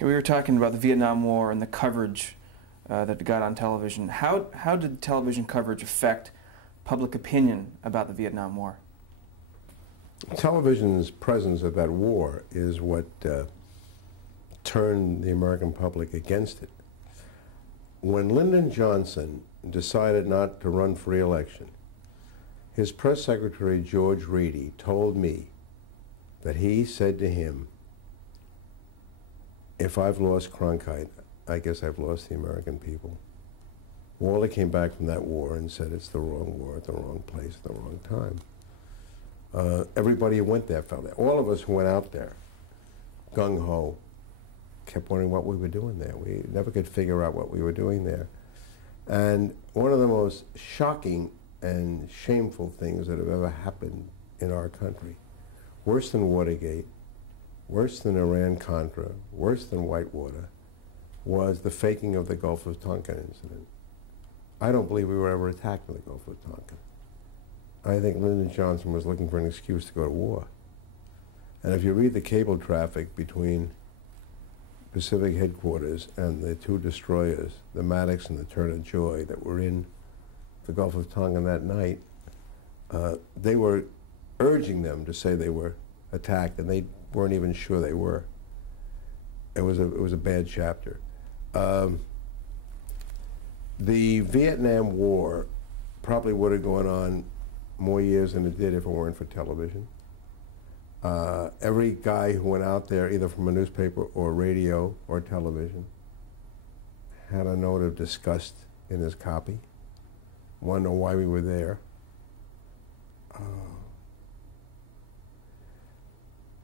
Okay, we were talking about the Vietnam War and the coverage that got on television. How did television coverage affect public opinion about the Vietnam War? Television's presence at that war is what turned the American public against it. When Lyndon Johnson decided not to run for re-election, his press secretary, George Reedy, told me that he said to him, "If I've lost Cronkite, I guess I've lost the American people." Waller came back from that war and said it's the wrong war at the wrong place at the wrong time. Everybody who went there felt that. All of us who went out there, gung-ho, kept wondering what we were doing there. We never could figure out what we were doing there. And one of the most shocking and shameful things that have ever happened in our country, worse than Watergate, worse than Iran-Contra, worse than Whitewater, was the faking of the Gulf of Tonkin incident. I don't believe we were ever attacked in the Gulf of Tonkin. I think Lyndon Johnson was looking for an excuse to go to war. And if you read the cable traffic between Pacific headquarters and the two destroyers, the Maddox and the Turner Joy, that were in the Gulf of Tonkin that night, they were urging them to say they were attacked, and they weren't even sure they were. It was a bad chapter. The Vietnam War probably would have gone on more years than it did if it weren't for television. Every guy who went out there, either from a newspaper or radio or television, had a note of disgust in his copy, wonder why we were there.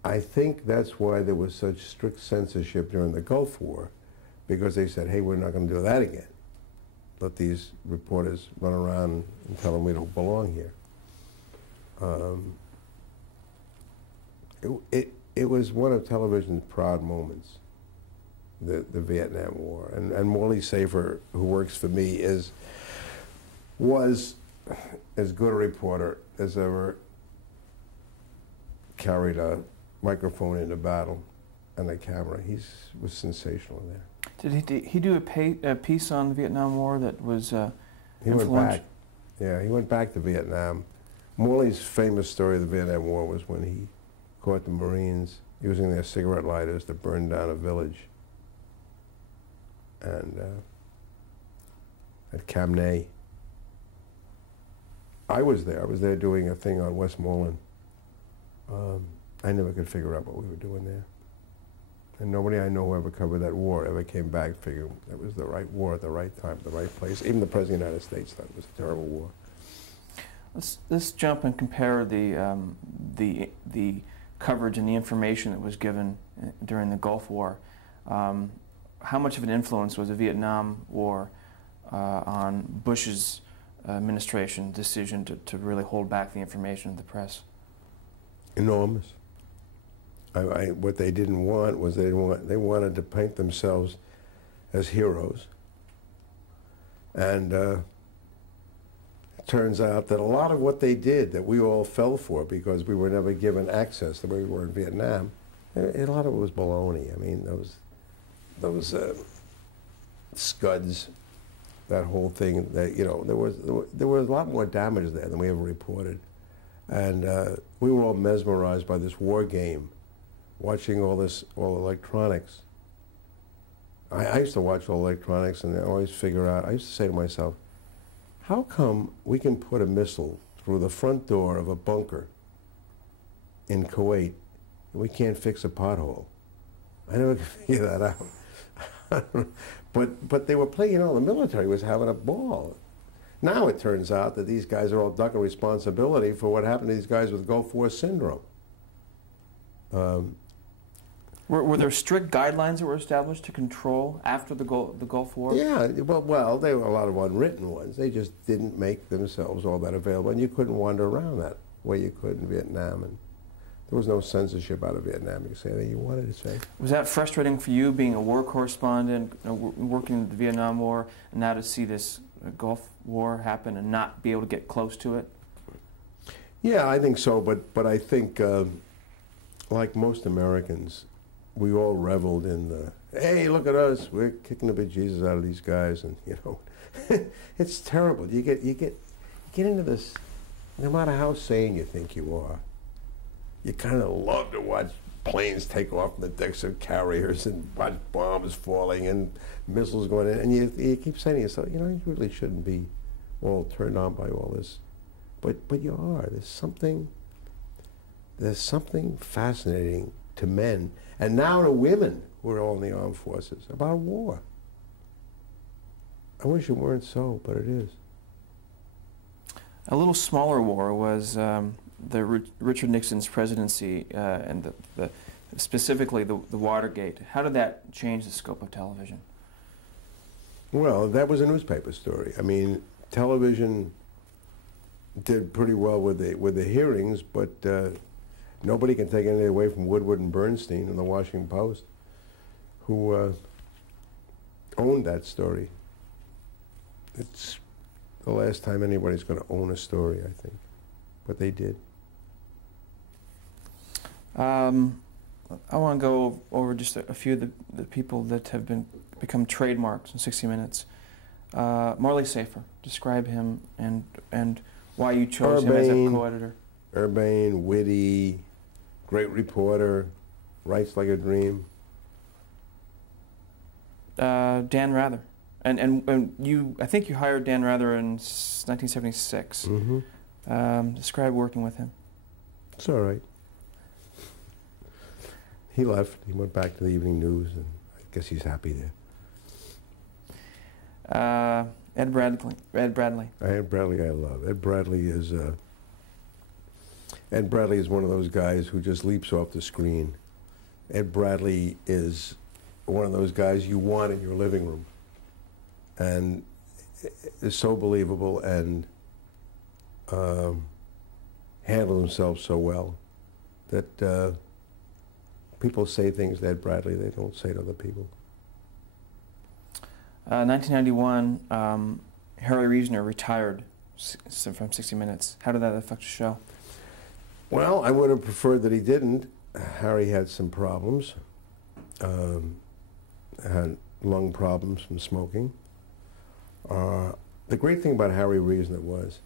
I think that's why there was such strict censorship during the Gulf War, because they said, hey, we're not going to do that again. Let these reporters run around and tell them we don't belong here. It was one of television's proud moments, the Vietnam War. And Morley Safer, who works for me, was as good a reporter as ever carried a microphone into battle and a camera. He was sensational there. Did he do a piece on the Vietnam War that was He went back. Yeah, he went back to Vietnam. Morley's famous story of the Vietnam War was when he caught the Marines using their cigarette lighters to burn down a village. And at Cam Ranh. I was there. I was there doing a thing on Westmoreland. I never could figure out what we were doing there. And nobody I know who ever covered that war ever came back figuring it was the right war at the right time, the right place. Even the President of the United States thought it was a terrible war. Let's jump and compare the coverage and the information that was given during the Gulf War. How much of an influence was the Vietnam War on Bush's administration decision to really hold back the information of the press? Enormous. What they didn't want was they wanted to paint themselves as heroes. And it turns out that a lot of what they did that we all fell for because we were never given access the way we were in Vietnam, a lot of it was baloney. I mean, those scuds, that whole thing, there was a lot more damage there than we ever reported. And we were all mesmerized by this war game, watching all electronics. I used to watch all electronics and I always figure out, I used to say to myself, how come we can put a missile through the front door of a bunker in Kuwait and we can't fix a pothole? I never could figure that out. But they were playing, the military was having a ball. Now it turns out that these guys are all ducking responsibility for what happened to these guys with Gulf War syndrome. Were there strict guidelines that were established to control after the Gulf War? Yeah, well, there were a lot of unwritten ones. They just didn't make themselves all that available, and you couldn't wander around that way you could in Vietnam. And there was no censorship out of Vietnam. You could say anything you wanted to say. Was that frustrating for you, being a war correspondent, working in the Vietnam War, and now to see this Gulf War happen and not be able to get close to it? Yeah, I think so, but I think, like most Americans, we all reveled in the, hey, look at us, we're kicking the bejesus out of these guys, and you know, it's terrible. You get into this, no matter how sane you think you are, you kind of love to watch planes take off from the decks of carriers and watch bombs falling and missiles going in, and you keep saying to yourself, you know, you really shouldn't be all turned on by all this, but you are. There's something fascinating to men, and now to women who are all in the armed forces, about war. I wish it weren't so, but it is. A little smaller war was Richard Nixon's presidency and specifically the Watergate. How did that change the scope of television? Well, that was a newspaper story. I mean, television did pretty well with the hearings, but nobody can take anything away from Woodward and Bernstein in the Washington Post, who owned that story. It's the last time anybody's going to own a story, I think, but they did. I want to go over just a few of the people that have become trademarks in 60 Minutes. Marley Safer, describe him and why you chose him as a co-editor. Urbane, witty, great reporter, writes like a dream. Dan Rather. And you, I think you hired Dan Rather in 1976. Mm-hmm. Describe working with him. It's all right. He left. He went back to the Evening News, and I guess he's happy there. Ed Bradley. Ed Bradley I love. Ed Bradley is one of those guys who just leaps off the screen. Ed Bradley is one of those guys you want in your living room, and is so believable and handles himself so well that people say things to Ed Bradley they don't say to other people. 1991, Harry Reasoner retired from 60 Minutes. How did that affect the show? Well, I would have preferred that he didn't. Harry had some problems. Had lung problems from smoking. The great thing about Harry Reasoner was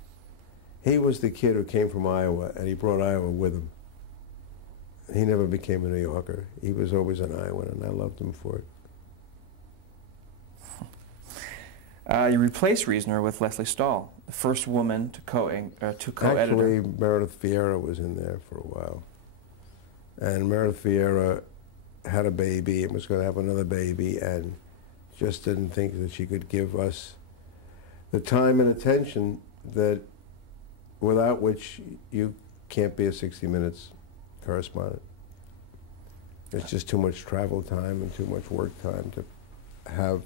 he was the kid who came from Iowa, and he brought Iowa with him. He never became a New Yorker. He was always an Iowan, and I loved him for it. You replaced Reasoner with Leslie Stahl, the first woman to co-editor. Actually, Meredith Vieira was in there for a while. And Meredith Vieira had a baby and was going to have another baby, and just didn't think that she could give us the time and attention that without which you can't be a 60 Minutes correspondent. It's just too much travel time and too much work time to have.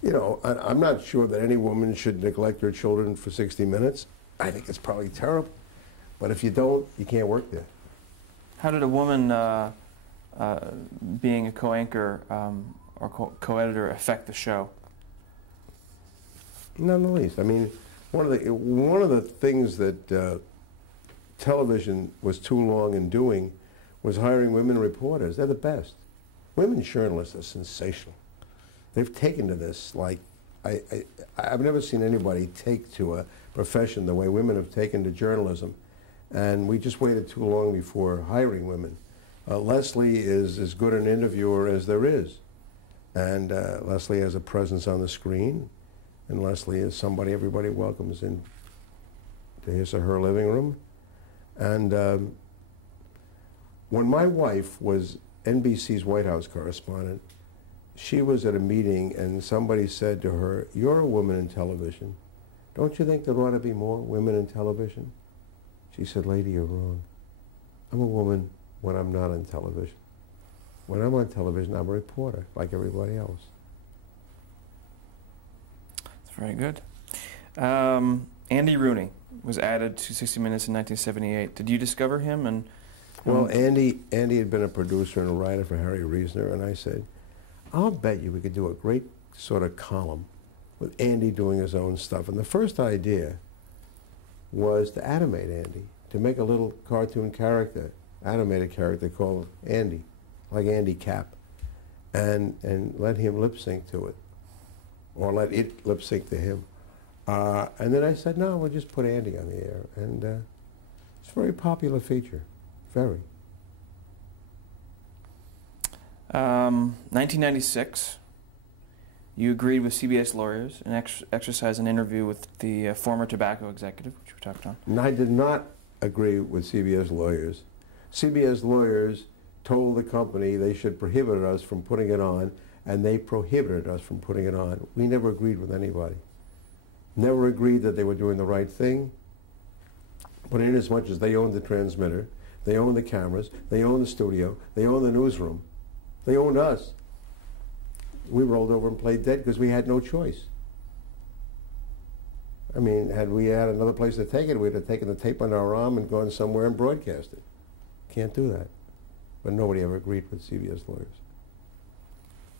You know, I'm not sure that any woman should neglect her children for 60 Minutes. I think it's probably terrible. But if you don't, you can't work there. How did a woman being a co-anchor or co-editor affect the show? None the least. I mean, one of the things that television was too long in doing was hiring women reporters. They're the best. Women journalists are sensational. They've taken to this like I've never seen anybody take to a profession the way women have taken to journalism, and we just waited too long before hiring women. Leslie is as good an interviewer as there is, and Leslie has a presence on the screen, and Leslie is somebody everybody welcomes in to his or her living room. And when my wife was NBC's White House correspondent, she was at a meeting and somebody said to her, "You're a woman in television. Don't you think there ought to be more women in television?" She said, "Lady, you're wrong. I'm a woman when I'm not on television. When I'm on television, I'm a reporter like everybody else." That's very good. Andy Rooney was added to 60 Minutes in 1978. Did you discover him? And well, Andy had been a producer and a writer for Harry Reasoner, and I said, "I'll bet you we could do a great sort of column with Andy doing his own stuff." And the first idea was to animate Andy, to make a little cartoon character, animated character called Andy. like Andy Capp, and let him lip sync to it, or let it lip sync to him. And then I said, no, we'll just put Andy on the air. And it's a very popular feature, very. 1996, you agreed with CBS lawyers and exercised an interview with the former tobacco executive, which we talked on. And I did not agree with CBS lawyers. CBS lawyers told the company they should prohibit us from putting it on, and they prohibited us from putting it on. We never agreed with anybody. Never agreed that they were doing the right thing, but in as much as they owned the transmitter, they owned the cameras, they owned the studio, they owned the newsroom, they owned us. We rolled over and played dead because we had no choice. I mean, had we had another place to take it, we'd have taken the tape under our arm and gone somewhere and broadcast it. Can't do that. But nobody ever agreed with CBS lawyers.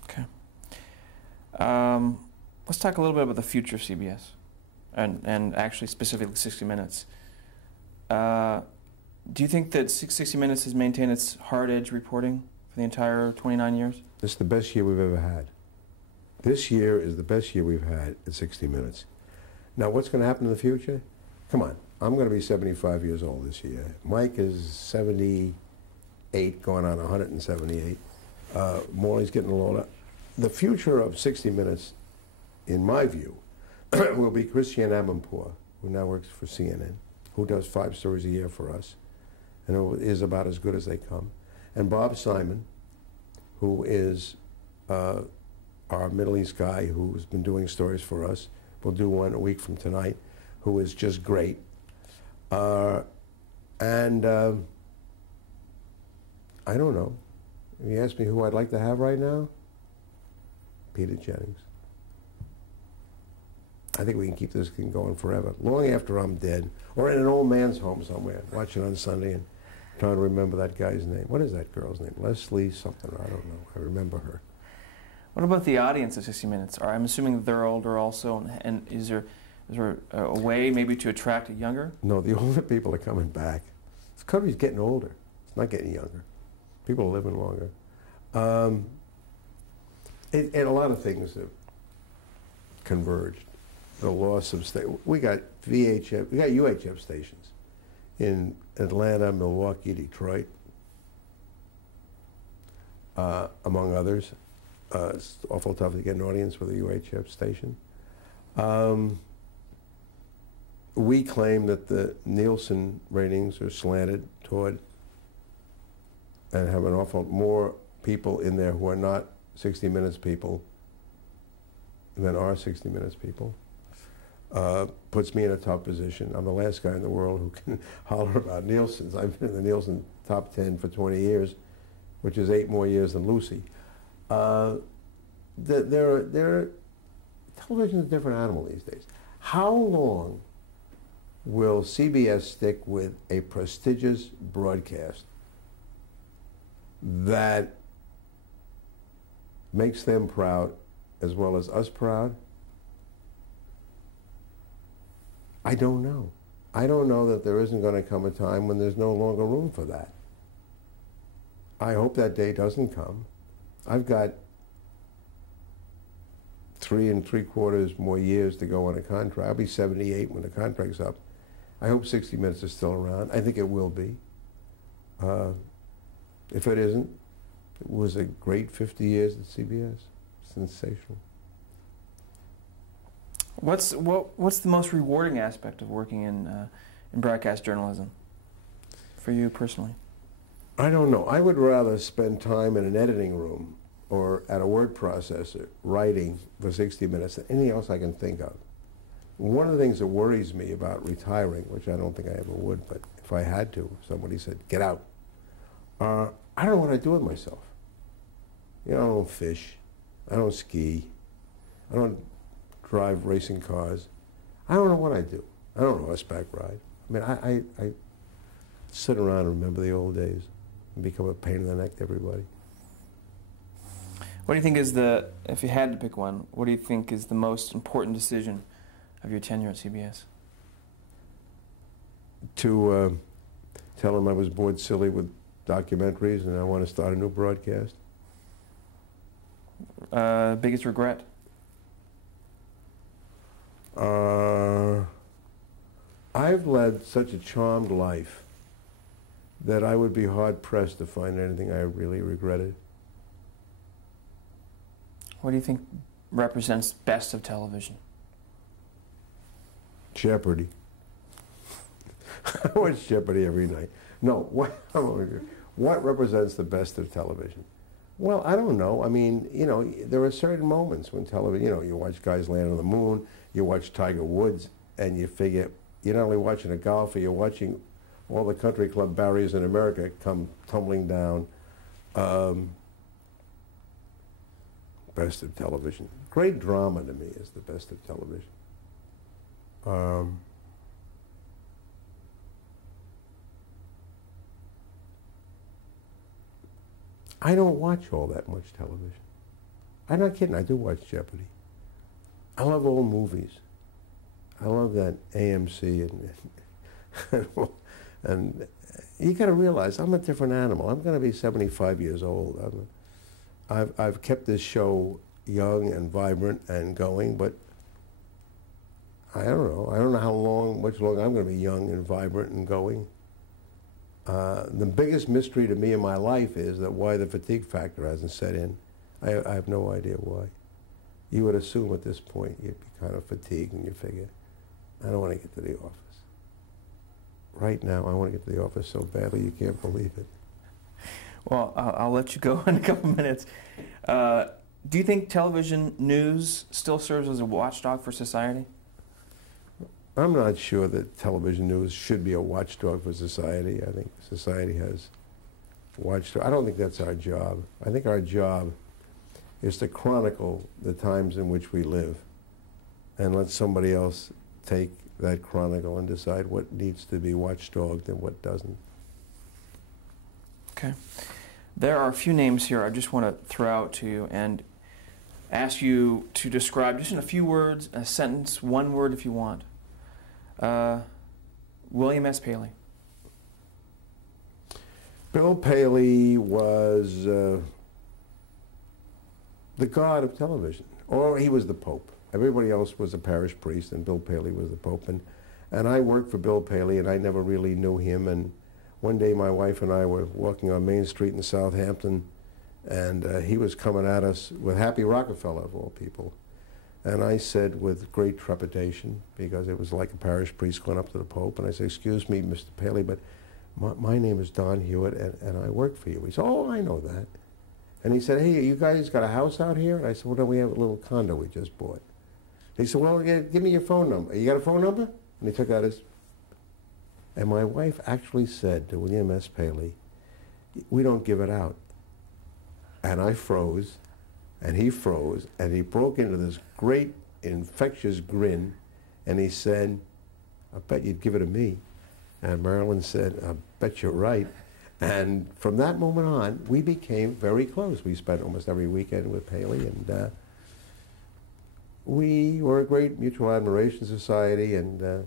Okay. Let's talk a little bit about the future of CBS, and actually specifically 60 Minutes. Do you think that 60 Minutes has maintained its hard-edge reporting for the entire 29 years? This is the best year we've ever had. This year is the best year we've had at 60 Minutes. Now, what's going to happen in the future? Come on, I'm going to be 75 years old this year. Mike is 78, going on 178. Morley's getting a little older. The future of 60 Minutes, in my view, will be Christiane Amanpour, who now works for CNN, who does 5 stories a year for us, and who is about as good as they come, and Bob Simon, who is our Middle East guy who's been doing stories for us. We'll do one a week from tonight, who is just great. I don't know. If you ask me who I'd like to have right now, Peter Jennings. I think we can keep this thing going forever, long after I'm dead, or in an old man's home somewhere, watching on Sunday and trying to remember that guy's name. What is that girl's name? Leslie something, I don't know. I remember her. What about the audience of 60 Minutes? I'm assuming they're older also, and is there a way maybe to attract a younger? No, the older people are coming back. This country's getting older. It's not getting younger. People are living longer. And a lot of things have converged. The loss of we got VHF, we got UHF stations in Atlanta, Milwaukee, Detroit, among others. It's awful tough to get an audience with a UHF station. We claim that the Nielsen ratings are slanted toward and have an awful more people in there who are not 60 Minutes people than are 60 Minutes people. Puts me in a tough position. I'm the last guy in the world who can holler about Nielsen's. I've been in the Nielsen top 10 for 20 years, which is 8 more years than Lucy. Television's a different animal these days. How long will CBS stick with a prestigious broadcast that makes them proud as well as us proud? I don't know. I don't know that there isn't going to come a time when there's no longer room for that. I hope that day doesn't come. I've got 3 3/4 more years to go on a contract. I'll be 78 when the contract's up. I hope 60 Minutes is still around. I think it will be. If it isn't, it was a great 50 years at CBS. Sensational. What's the most rewarding aspect of working in broadcast journalism for you personally? I don't know. I would rather spend time in an editing room or at a word processor writing for 60 Minutes than anything else I can think of. One of the things that worries me about retiring, which I don't think I ever would, but if I had to, somebody said, get out. I don't know what I'd do with myself. You know, I don't fish. I don't ski. I don't drive racing cars. I don't know what I do. I don't horseback ride. I mean, I sit around and remember the old days and become a pain in the neck to everybody. What do you think is if you had to pick one, what do you think is the most important decision of your tenure at CBS? To tell him I was bored silly with documentaries, and I want to start a new broadcast. Biggest regret? I've led such a charmed life that I would be hard-pressed to find anything I really regretted. What do you think represents best of television? Jeopardy. I watch Jeopardy every night. No, what represents the best of television? Well, I don't know. I mean, you know, there are certain moments when television, you know, you watch guys land on the moon, you watch Tiger Woods, and you figure you're not only watching a golfer, you're watching all the country club barriers in America come tumbling down. Best of television. Great drama to me is the best of television. I don't watch all that much television. I'm not kidding, I do watch Jeopardy. I love old movies. I love that AMC and you got to realize I'm a different animal. I'm going to be 75 years old. I've kept this show young and vibrant and going, but I don't know. I don't know how long, much longer I'm going to be young and vibrant and going. The biggest mystery to me in my life is that why the fatigue factor hasn't set in. I have no idea why. You would assume at this point you'd be kind of fatigued and you figure, I don't want to get to the office. Right now, I want to get to the office so badly you can't believe it. Well, I'll let you go in a couple minutes. Do you think television news still serves as a watchdog for society? I'm not sure that television news should be a watchdog for society. I think society has watchdog. I don't think that's our job. I think our job is to chronicle the times in which we live and let somebody else take that chronicle and decide what needs to be watchdogged and what doesn't. Okay. There are a few names here I just want to throw out to you and ask you to describe, just in a few words, a sentence, one word if you want. William S. Paley. Bill Paley was the god of television, or he was the Pope. Everybody else was a parish priest, and Bill Paley was the Pope. And I worked for Bill Paley, and I never really knew him. And one day my wife and I were walking on Main Street in Southampton, and he was coming at us with Happy Rockefeller, of all people. And I said with great trepidation, because it was like a parish priest going up to the Pope, and I said, "Excuse me, Mr. Paley, but my name is Don Hewitt, and I work for you." He said, "Oh, I know that." And he said, "Hey, you guys got a house out here?" And I said, "Well, no, we have a little condo we just bought." He said, "Well, yeah, give me your phone number. You got a phone number?" And he took out his... And my wife actually said to William S. Paley, "We don't give it out." And I froze, and he froze, and he broke into this great infectious grin, and he said, "I bet you'd give it to me." And Marilyn said, "I bet you're right." And from that moment on, we became very close. We spent almost every weekend with Paley, and we were a great mutual admiration society, and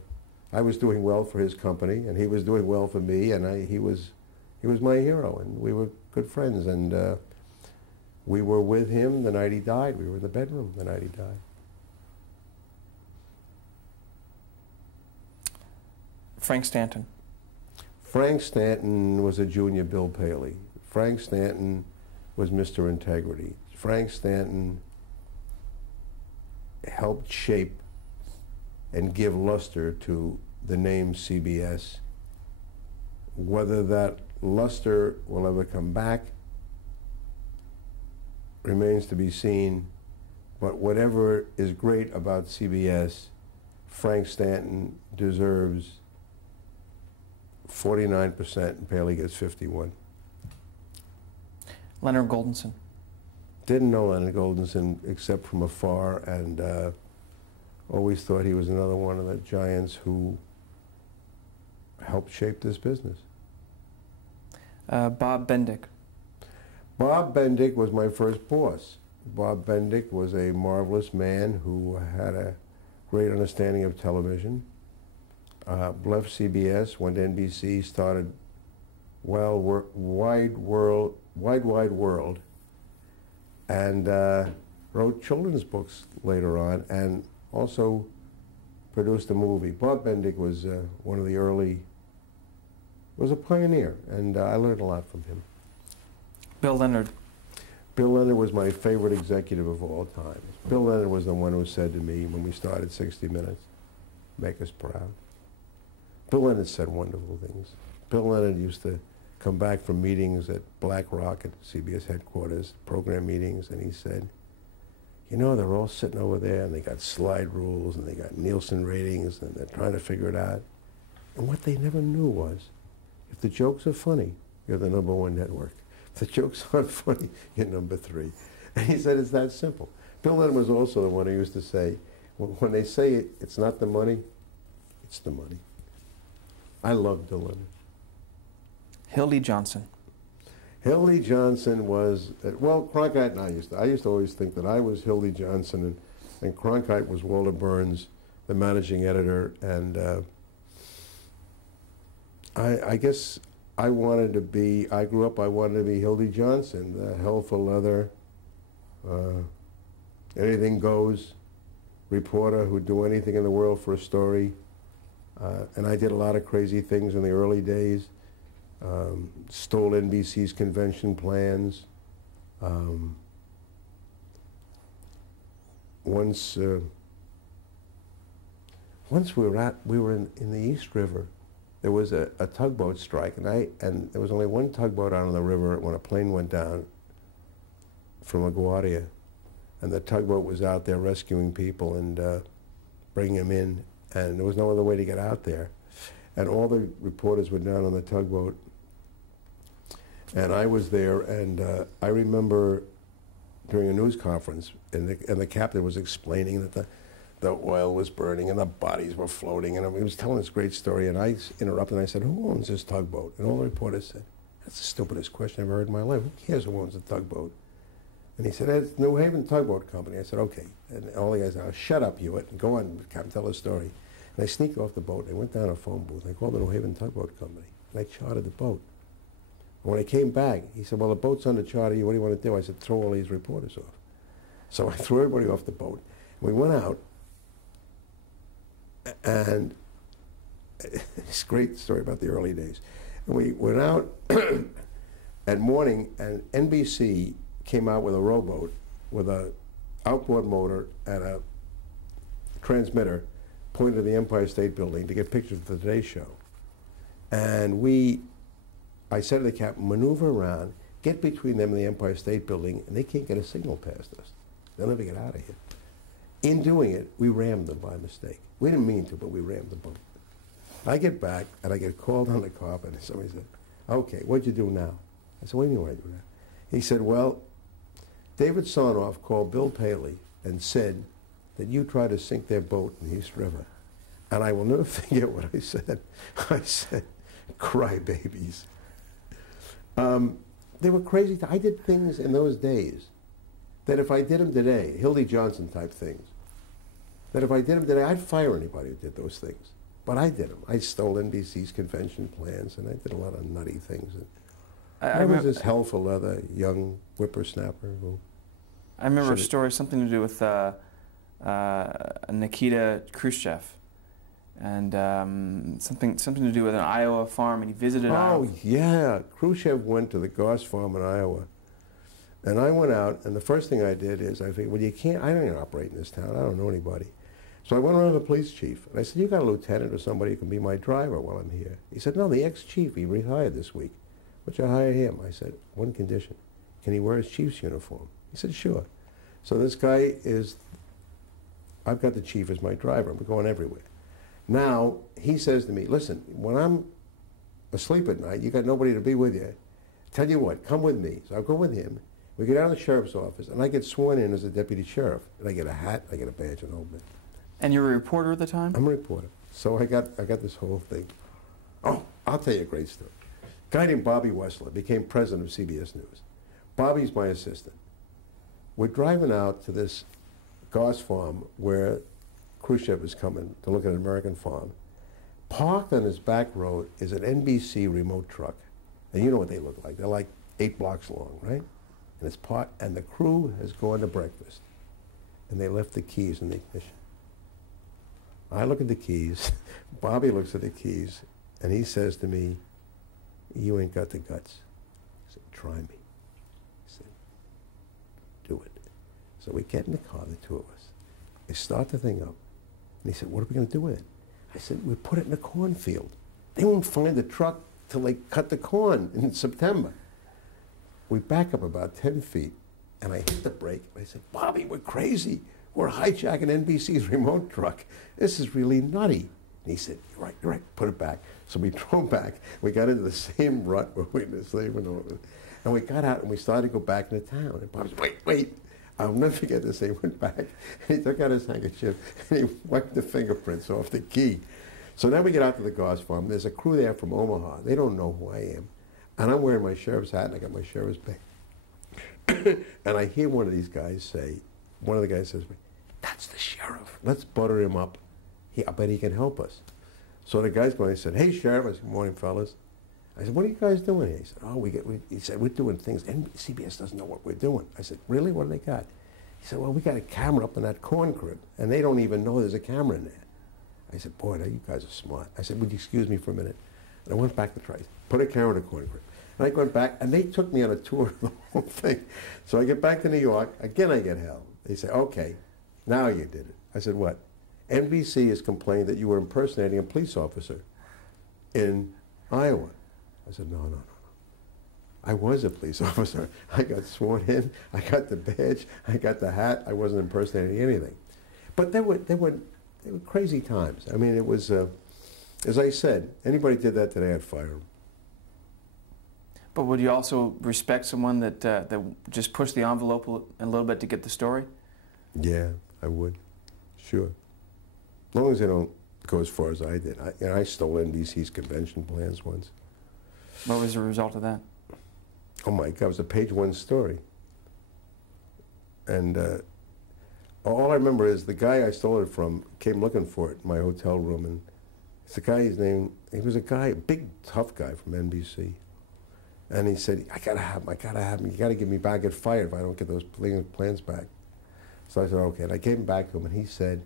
I was doing well for his company, and he was doing well for me, and he was my hero, and we were good friends, and we were with him the night he died. We were in the bedroom the night he died. Frank Stanton. Frank Stanton was a junior Bill Paley. Frank Stanton was Mr. Integrity. Frank Stanton helped shape and give luster to the name CBS. Whether that luster will ever come back remains to be seen, but whatever is great about CBS, Frank Stanton deserves 49%, and Paley gets 51%. Leonard Goldenson. Didn't know Leonard Goldenson except from afar, and always thought he was another one of the giants who helped shape this business. Bob Bendick. Bob Bendick was my first boss. Bob Bendick was a marvelous man who had a great understanding of television. Left CBS, went to NBC, started wide world, and wrote children's books later on, and also produced a movie. Bob Bendig was one of the early, was a pioneer, and I learned a lot from him. Bill Leonard. Bill Leonard was my favorite executive of all time. Bill Leonard was the one who said to me when we started 60 Minutes, "Make us proud." Bill Leonard said wonderful things. Bill Leonard used to come back from meetings at Black Rock at CBS headquarters, program meetings, and he said, "You know, they're all sitting over there and they got slide rules and they got Nielsen ratings and they're trying to figure it out. And what they never knew was, if the jokes are funny, you're the #1 network. If the jokes aren't funny, you're #3. And he said it's that simple. Bill Leonard was also the one who used to say, when they say it's not the money, it's the money. I love Bill Leonard. Hildy Johnson. Hildy Johnson was, well, Cronkite and I used to always think that I was Hildy Johnson and Cronkite was Walter Burns, the managing editor, and I guess I wanted to be, I grew up, I wanted to be Hildy Johnson, the hell for leather, anything goes, reporter who'd do anything in the world for a story. And I did a lot of crazy things in the early days. Stole NBC's convention plans. Once we were in the East River. There was a tugboat strike, and there was only one tugboat out on the river when a plane went down from LaGuardia, and the tugboat was out there rescuing people and bringing them in, and there was no other way to get out there. And all the reporters were down on the tugboat, and I was there, and I remember during a news conference, and the captain was explaining that the oil was burning and the bodies were floating, and he was telling this great story, and I interrupted and I said, "Who owns this tugboat?" And all the reporters said, "That's the stupidest question I've ever heard in my life. Who cares who owns the tugboat?" And he said, "It's New Haven Tugboat Company." I said, "Okay." And all the guys said, "Oh, shut up, Hewitt, and go on, Captain, tell the story." And I sneaked off the boat, and I went down a phone booth, and I called the New Haven Tugboat Company, and I chartered the boat. And when I came back, he said, "Well, the boat's under charter, what do you want to do?" I said, "Throw all these reporters off." So I threw everybody off the boat, and we went out, and it's a great story about the early days. And we went out at morning, and NBC came out with a rowboat with a outboard motor and a transmitter pointed to the Empire State Building to get pictures of the Today Show. And I said to the captain, "Maneuver around, get between them and the Empire State Building, and they can't get a signal past us. They'll never get out of here." In doing it, we rammed them by mistake. We didn't mean to, but we rammed the boat. I get back, and I get called on the carpet, and somebody said, "Okay, what'd you do now?" I said, "What do you mean what I do now?" He said, "Well, David Sarnoff called Bill Paley and said that you tried to sink their boat in the East River." And I will never forget what I said. I said, "Crybabies." They were crazy. I did things in those days that if I did them today, Hildy Johnson type things, that if I did them today, I'd fire anybody who did those things. But I did them. I stole NBC's convention plans, and I did a lot of nutty things. I was this hell for leather young whippersnapper who... I remember a story, something to do with Nikita Khrushchev, and something to do with an Iowa farm, and he visited Iowa. Oh, yeah. Khrushchev went to the Goss farm in Iowa. And I went out, and the first thing I did is I figured, well, I don't even operate in this town. I don't know anybody. So I went around to the police chief, and I said, "You got a lieutenant or somebody who can be my driver while I'm here?" He said, "No, the ex-chief, he retired this week. Would you hire him?" I said, "One condition. Can he wear his chief's uniform?" He said, "Sure." So this guy I've got the chief as my driver. We're going everywhere. Now, he says to me, "Listen, when I'm asleep at night, you got nobody to be with you. Tell you what, come with me." So I go with him. We get out of the sheriff's office, and I get sworn in as a deputy sheriff. And I get a hat, I get a badge, and the whole bit. And you were a reporter at the time? I'm a reporter. So I got this whole thing. Oh, I'll tell you a great story. A guy named Bobby Wessler became president of CBS News. Bobby's my assistant. We're driving out to this Goss farm where Khrushchev is coming to look at an American farm. Parked on his back road is an NBC remote truck. And you know what they look like. They're like 8 blocks long, right? And it's and the crew has gone to breakfast. And they left the keys in the ignition. I look at the keys, Bobby looks at the keys, and he says to me, "You ain't got the guts." I said, "Try me." I said, "Do it." So we get in the car, the two of us. We start the thing up. And he said, "What are we going to do with it?" I said, "We put it in a cornfield. They won't find the truck till they cut the corn in September." We back up about 10 feet, and I hit the brake. I said, "Bobby, we're crazy. We're hijacking NBC's remote truck. This is really nutty." And he said, "You're right, put it back." So we drove back. We got into the same rut where we were sleeping over. And we got out, and we started to go back into town. And Bobby said, wait. I'll never forget this. He went back, and he took out his handkerchief, and he wiped the fingerprints off the key. So now we get out to the Goss farm. There's a crew there from Omaha. They don't know who I am. And I'm wearing my sheriff's hat, and I got my sheriff's bag. And I hear one of these guys say, one of the guys says, "That's the sheriff. Let's butter him up. I bet he can help us." So the guy's going, he said, "Hey, Sheriff." I said, "Good morning, fellas." I said, "What are you guys doing here?" He said, "Oh, he said, "We're doing things. And CBS doesn't know what we're doing." I said, "Really? What do they got?" He said, "Well, we got a camera up in that corn crib, and they don't even know there's a camera in there." I said, "Boy, you guys are smart." I said, "Would you excuse me for a minute?" And I went back to try. Put a camera in the corn crib. And I went back, and they took me on a tour of the whole thing. So I get back to New York. Again, I get held. They say, "Okay, now you did it." I said, "What?" "NBC has complained that you were impersonating a police officer in Iowa." I said, No. I was a police officer. I got sworn in. I got the badge. I got the hat. I wasn't impersonating anything. But they were crazy times. I mean, it was, as I said, anybody did that today, I'd fire them. But would you also respect someone that just pushed the envelope a little bit to get the story? Yeah, I would. Sure. As long as they don't go as far as I did. I stole NBC's convention plans once. What was the result of that? Oh my God, it was a page 1 story. And all I remember is the guy I stole it from came looking for it in my hotel room. And it's the guy's name, he was a guy, a big, tough guy from NBC. And he said, I gotta have him, you gotta give me back, I get fired if I don't get those plans back. So I said, okay. And I gave him back to him, and he said,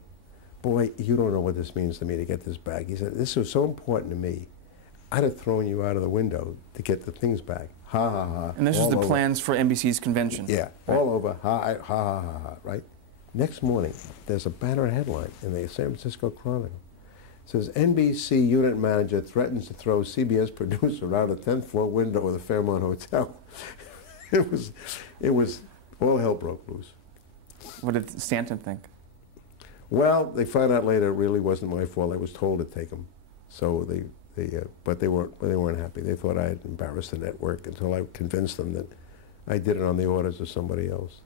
"Boy, you don't know what this means to me to get this back." He said, "This was so important to me. I'd have thrown you out of the window to get the things back." Ha, ha, ha. And this was the plans for NBC's convention? Yeah, right. All over, ha, ha, ha, ha, ha, right? Next morning, there's a banner headline in the San Francisco Chronicle. It says, "NBC unit manager threatens to throw CBS producer out a 10th floor window of the Fairmont Hotel." It was, all hell broke loose. What did Stanton think? Well, they found out later it really wasn't my fault. I was told to take them. So but they weren't happy. They thought I had embarrassed the network until I convinced them that I did it on the orders of somebody else.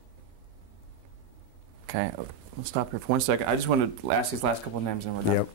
Okay, we'll stop here for 1 second. I just want to ask these last couple of names and we're done. Yep.